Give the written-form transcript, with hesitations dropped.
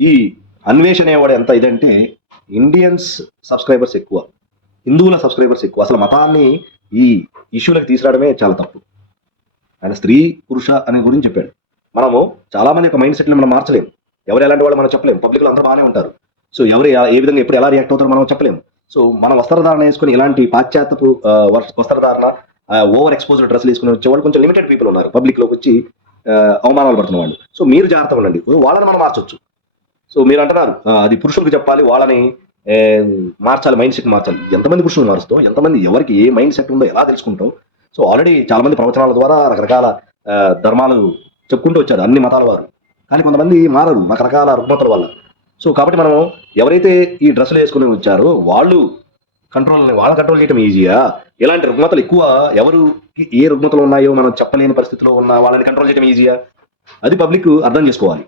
ఈ అన్వేషణ అనేవాడు ఎంత ఇదంటే ఇండియన్స్ సబ్స్క్రైబర్స్ ఎక్కువ, హిందువుల సబ్స్క్రైబర్స్ ఎక్కువ. అసలు మతాన్ని ఈ ఇష్యూలకు తీసుకురావడమే చాలా తప్పు. ఆయన స్త్రీ పురుష అనే గురించి చెప్పాడు. మనము చాలా మంది యొక్క మైండ్ సెట్ని మనం మార్చలేము. ఎవరు ఎలాంటి వాళ్ళు మనం చెప్పలేము. పబ్లిక్లో అందరూ బాగానే ఉంటారు. సో ఎవరు ఏ విధంగా ఎప్పుడు ఎలా రియాక్ట్ అవుతారో మనం చెప్పలేము. సో మన వస్త్రధారణ వేసుకుని ఇలాంటి పాశ్చాత్యపు వస్త్రధారణ, ఓవర్ ఎక్స్పోజర్ డ్రెస్లు వేసుకుని వచ్చేవాళ్ళు కొంచెం లిమిటెడ్ పీపుల్ ఉన్నారు పబ్లిక్లోకి వచ్చి అవమానాలు పడుతున్న వాళ్ళు. సో మీరు జాగ్రత్తగా ఉండండి, వాళ్ళని మనం మార్చొచ్చు. సో మీరు అంటున్నారు అది పురుషులకు చెప్పాలి, వాళ్ళని ఏ, మార్చాలి, మైండ్ సెట్ మార్చాలి. ఎంతమంది పురుషులు మారుస్తావు, ఎంతమంది ఎవరికి ఏ మైండ్ సెట్ ఉందో ఎలా తెలుసుకుంటావు? సో ఆల్రెడీ చాలా మంది ప్రవచనాల ద్వారా రకరకాల ధర్మాలు చెప్పుకుంటూ వచ్చారు అన్ని మతాల వారు. కానీ కొంతమంది మారరు రకరకాల రుగ్మతల వల్ల. సో కాబట్టి మనం ఎవరైతే ఈ డ్రెస్సులు వేసుకుని వచ్చారో వాళ్ళ కంట్రోల్ చేయడం ఈజీయా? ఇలాంటి రుగ్మతలు ఎక్కువ ఎవరు ఏ రుగ్మతలు ఉన్నాయో మనం చెప్పలేని పరిస్థితిలో ఉన్న వాళ్ళని కంట్రోల్ చేయడం ఈజీయా? అది పబ్లిక్ అర్థం చేసుకోవాలి.